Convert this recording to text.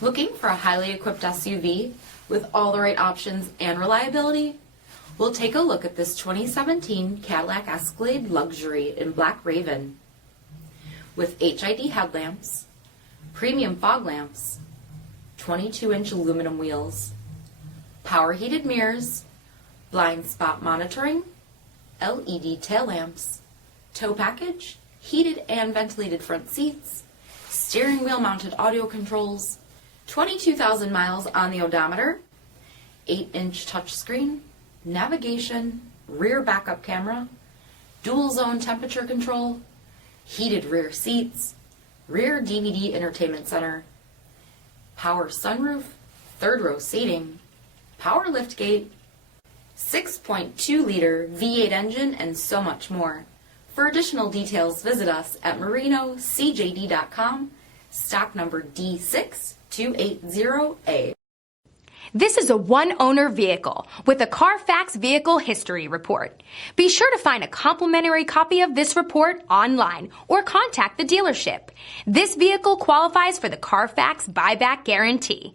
Looking for a highly equipped SUV with all the right options and reliability? We'll take a look at this 2017 Cadillac Escalade Luxury in Black Raven. With HID headlamps, premium fog lamps, 22-inch aluminum wheels, power heated mirrors, blind spot monitoring, LED tail lamps, tow package, heated and ventilated front seats, steering wheel mounted audio controls, 22,000 miles on the odometer, 8-inch touchscreen, navigation, rear backup camera, dual zone temperature control, heated rear seats, rear DVD entertainment center, power sunroof, third row seating, power liftgate, 6.2-liter V8 engine, and so much more. For additional details, visit us at marinocjd.com, stock number D6280A. This is a one-owner vehicle with a Carfax Vehicle History Report. Be sure to find a complimentary copy of this report online or contact the dealership. This vehicle qualifies for the Carfax Buyback Guarantee.